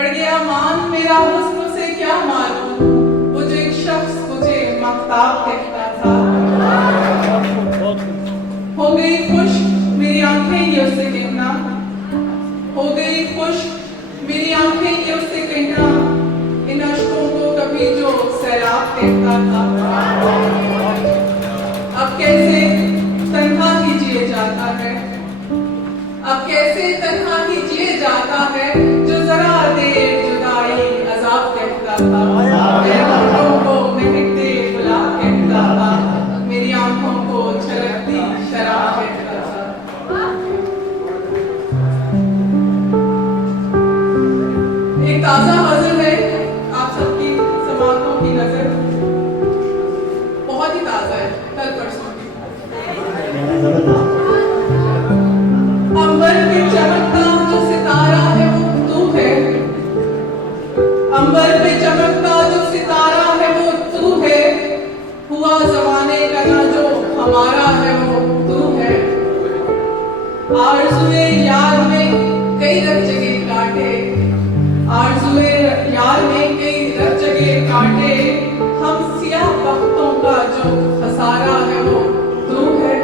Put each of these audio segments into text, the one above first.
बढ़ गया मान मेरा हुस्न से क्या मालूम, वो जो एक शख्स मुझे मख्ताब कहता था। हो गई खुश मेरी आंखें ये उससे कहना, हो गई खुश मेरी आंखें ये उससे कहना, इन अश्कों को कभी जो सैलाब कहता था। अब कैसे तन्हा ही जिए जाता है, अब कैसे तन्हा ही जिए जाता है, जो जरा देर जुदाई अजाब कहता था। मेरे होठों को महकते गुलाब कहता था, मेरी आंखों को छलकती शराब कहता था। एक ताजा गजल है आप सबकी समातों की नजर, बहुत ही ताजा है, कल परसों की। अंबर पे चमकता जो सितारा है वो तू है, अंबर पे चमकता जो सितारा है वो तू है, हुआ जमाने का ना जो हमारा है वो तू है। आरज़ुए यार में कई रग जगे काटे, आरज़ुए यार में कई रग जगे काटे, हम सियाह वक्तों का जो खसारा है वो तू है।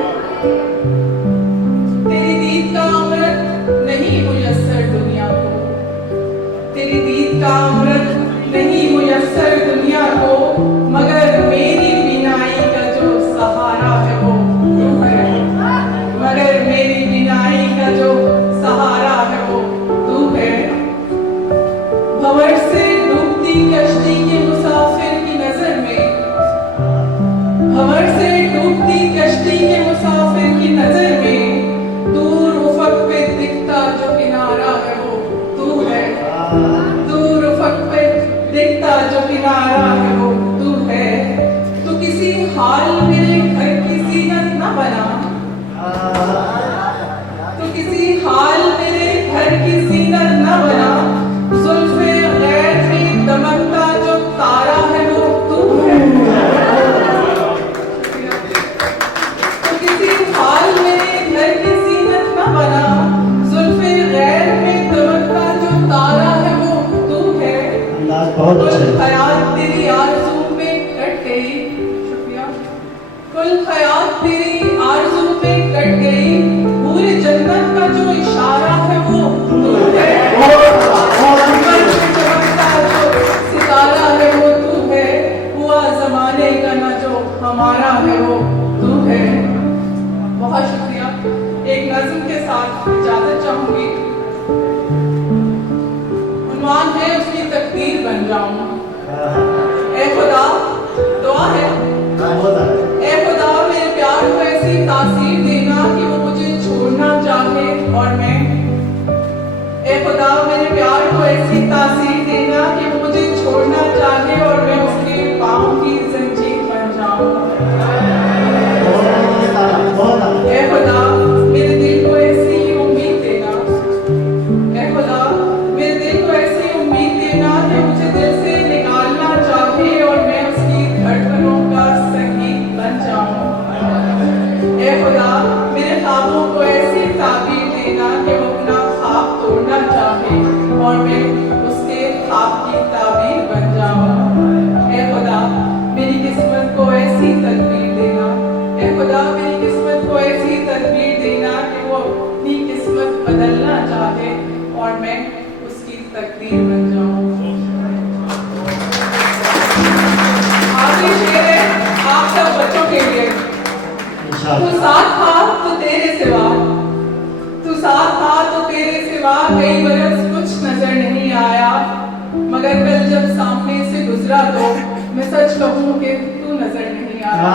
तेरी दीद का अमृत नहीं मुयस्सर दुनिया को, तेरी दीद का अमृत नहीं मुयस्सर दुनिया को, मगर मेरी बीनाई का जो सहारा है वो तू है, मगर मेरी बीनाई का जो सहारा है वो तू है। भंवर से डूबती कश्ती के मुसाफिर की नजर में, भंवर से डूबती कश्ती के मुसाफिर की नजर में, दूर उफक पे दिखता जो किनारा है वो तू है, दूर उफक पे दिखता जो किनारा है वो तू है। तू किसी हाल मेरे घर की जीनत न बना, तू किसी हाल मेरे घर की जीनत न बना, जुल्फे गैर में दमकता जो तारा है वो तू है। तू किसी हाल मेरे घर की जीनत न बना, जुल्फे गैर में दमकता जो तारा है वो तू है। कुल हयात तेरी आरज़ू में कट गई, शुक्रिया, कुल हयात तेरी आरज़ू में कट गई, पूरे जन्नत का जो इशारा है वो तू है। अंबर पे चमकता जो सितारा है वो तू है, हुआ जमाने का ना जो हमारा है वो तू है। बहुत शुक्रिया। एक नज़्म के साथ इजाजत चाहूंगी। उन्वान है उसकी तकदीर बन जाऊं। ए खुदा, दुआ है, ए खुदा मेरे प्यार को ऐसी तासीर देना कि वो मुझे छोड़ना चाहे और मैं, ए खुदा मेरे प्यार को ऐसी तासीर देना कि वो मुझे छोड़ना चाहे और मैं उसके पाँव की जंजीर बन जाऊं। ए खुदा मेरे दिल को ऐसी उम्मीद देना, ए खुदा मेरे दिल को ऐसी उम्मीद देना कि मुझे दिल से निकालना चाहे और मैं उसकी धड़कनों का संगीत बन जाऊं। ए खुदा मेरे ख्वाबों को ऐसी ताबीर देना कि वो अपना ख्वाब तोड़ना चाहे और मैं उसके ख्वाब की ताबीर बन जाऊं। ए खुदा मेरी किस्मत को ऐसी तदबीर देना, ए खुदा मेरी किस्मत को ऐसी तदबीर देना कि वो अपनी किस्मत बदलना चाहे और मैं उसकी तकदीर बन जाऊं। आखिरी शेर है आप सब बच्चों के लिए। तू साथ था तो तेरे सिवा, तू साथ था तो तेरे सिवा कई बरस कुछ नजर नहीं आया, मगर कल जब सामने से गुजरा तो मैं सच कहूं कि तू नजर नहीं आया।